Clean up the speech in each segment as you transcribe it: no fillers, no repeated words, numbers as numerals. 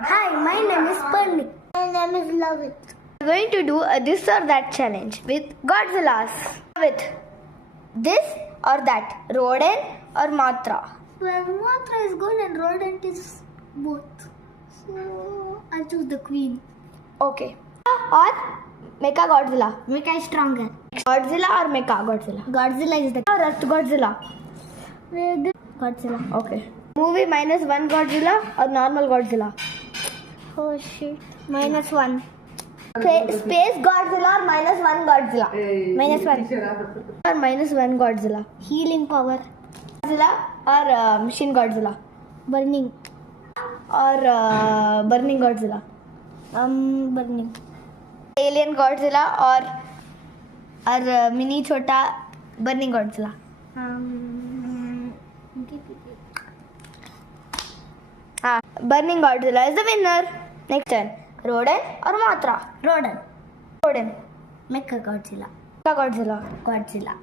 Hi, my name is Parni. My name is Lavit. We're going to do a this or that challenge with Godzillas. With this or that, Rodent or Mothra. Well, Mothra is good and Rodent is both. So, I'll choose the queen. Okay. Or Mecha Godzilla. Mecha is stronger. Godzilla or Mecha Godzilla? Godzilla is the or Earth Godzilla. Godzilla. Okay. Movie -1 Godzilla or normal Godzilla? Oh shit. -1. Okay. Space Godzilla or -1 Godzilla? -1. Or -1 Godzilla. Healing power. Godzilla or Machine Godzilla? Burning. Or Burning Godzilla? Burning. Alien Godzilla or mini chota Burning Godzilla? Burning Godzilla is the winner. Next turn. Rodent or Mothra? Rodent. Rodent. Mecha Godzilla. Mecha Godzilla. Godzilla.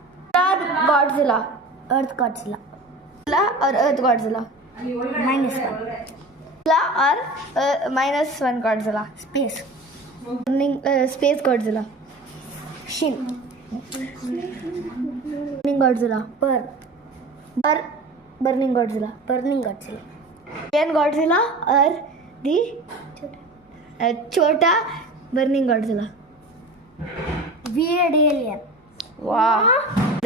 Godzilla. Earth Godzilla. Godzilla or Earth Godzilla? -1. Godzilla or -1 Godzilla? Space. Space Godzilla. Shin. Burning Godzilla. Burning Godzilla. Burning Godzilla. Alien Godzilla or the Chota Burning Godzilla? Weird alien. Wow.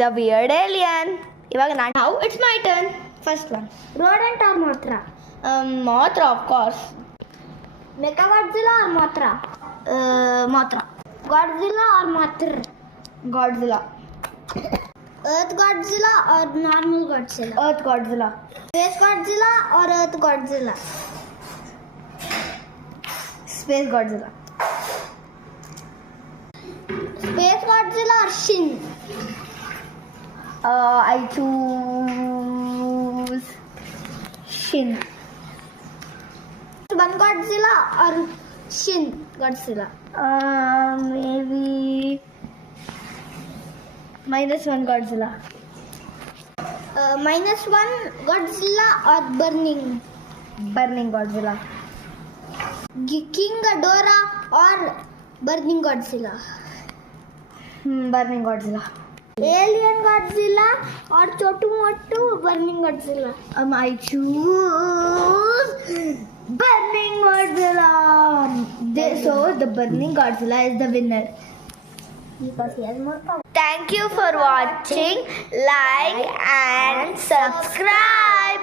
The weird alien. Now it's my turn. First one. Rodent or Mothra? Mothra, of course. Mecha Godzilla or Mothra? Mothra. Godzilla or Mothra? Godzilla. Earth Godzilla or normal Godzilla? Earth Godzilla. Space Godzilla or Earth Godzilla? Space Godzilla. Space Godzilla or Shin? I choose Shin. One Godzilla or Shin Godzilla? Maybe -1 Godzilla. -1 Godzilla or Burning Godzilla? King Ghidorah or Burning Godzilla? Burning Godzilla. Alien Godzilla or Chotu Motu Burning Godzilla? I choose Burning Godzilla. So the Burning Godzilla is the winner. Because he has more power. Thank you for watching. Like and subscribe.